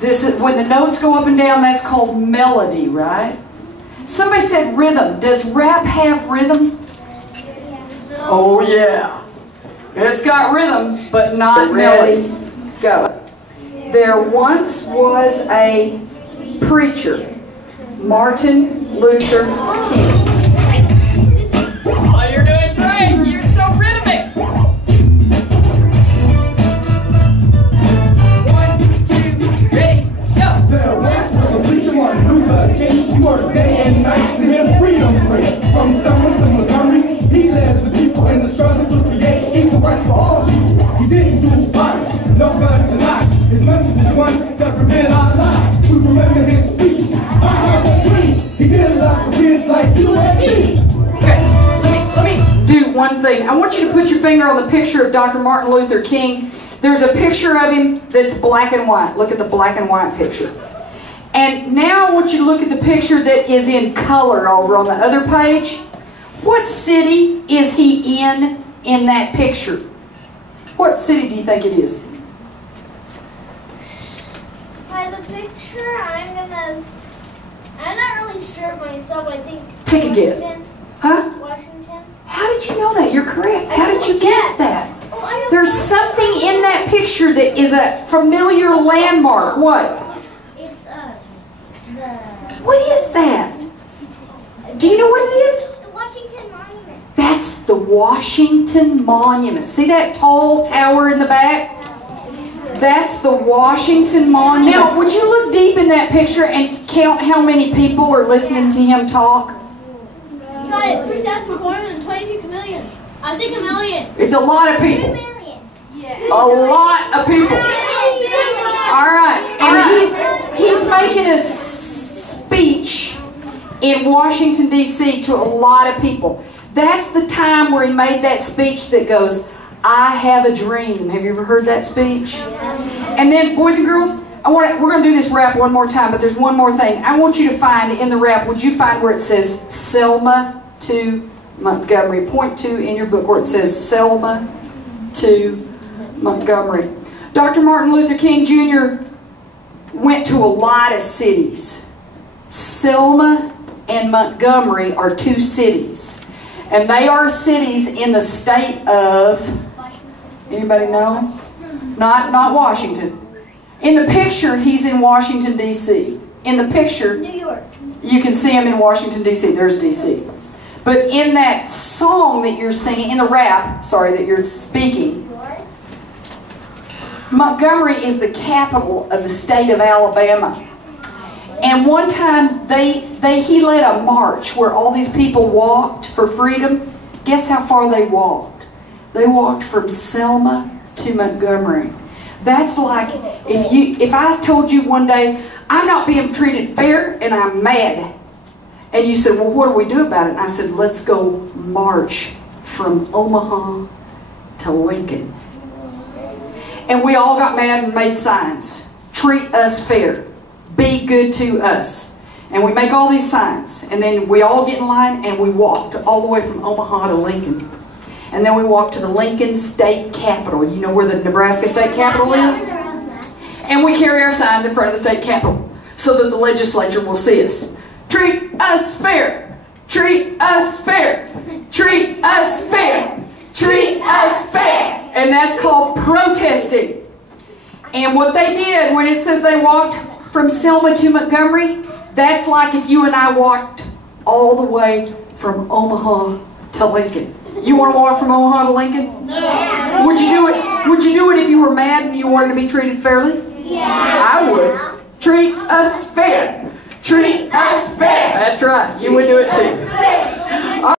This is when the notes go up and down, that's called melody, right? Somebody said rhythm. Does rap have rhythm? Oh yeah. It's got rhythm, but not melody. Go. There once was a preacher, Martin Luther King. Oh, you're doing great. You're so rhythmic. 1, 2, ready, go. There once was a preacher, Martin Luther King. He worked day and night to hear freedom ring. From Selma to Montgomery, he led the people in the struggle to create equal rights for all people. He didn't do violence, no guns and knives. His message is one to prevent our lives. We remember his speech. I have a dream. He did a lot for kids like you and me. Okay, let me do one thing. I want you to put your finger on the picture of Dr. Martin Luther King. There's a picture of him that's black and white. Look at the black and white picture. And now I want you to look at the picture that is in color over on the other page. What city is he in that picture? What city do you think it is? By the picture, I'm not really sure myself. I think. Take a guess. Huh? Washington. How did you know that? You're correct. How did you guess that? Oh, I don't There's know. something in that picture that is a familiar landmark. What? It's What is that? Do you know what it is? the Washington Monument. That's the Washington Monument. See that tall tower in the back? That's the Washington Monument. Now, would you look deep in that picture and count how many people are listening to him talk? You got 3,426 million. I think a million. It's a lot of people. 3 million. Yeah. A lot of people. All right. And he's making a speech in Washington, D.C. to a lot of people. That's the time where he made that speech that goes, I have a dream. Have you ever heard that speech? And then, boys and girls, we're going to do this rap one more time, but there's one more thing. I want you to find in the rap, would you find where it says Selma to Montgomery? Point to in your book where it says Selma to Montgomery. Dr. Martin Luther King Jr. went to a lot of cities. Selma and Montgomery are 2 cities. And they are cities in the state of, anybody know? Not Washington. In the picture, he's in Washington, D.C. In the picture, New York. you can see him in Washington, D.C. There's D.C. But in that song that you're singing, in the rap, sorry, that you're speaking, Montgomery is the capital of the state of Alabama. And one time, he led a march where all these people walked for freedom. Guess how far they walked? They walked from Selma to Montgomery. That's like if I told you one day, I'm not being treated fair and I'm mad. And you said, well, what do we do about it? And I said, let's go march from Omaha to Lincoln. And we all got mad and made signs. Treat us fair. Be good to us. And we make all these signs. And then we all get in line and we walked all the way from Omaha to Lincoln. And then we walked to the Lincoln State Capitol. You know where the Nebraska State Capitol is? And we carry our signs in front of the State Capitol so that the legislature will see us. Treat us fair. Treat us fair. Treat us fair. Treat us fair. And that's called protesting. And what they did when it says they walked from Selma to Montgomery, that's like if you and I walked all the way from Omaha to Lincoln. You want to walk from Omaha to Lincoln? No. Would you do it? Would you do it if you were mad and you wanted to be treated fairly? Yeah. I would. Treat us fair. Treat us fair. That's right. You would do it too.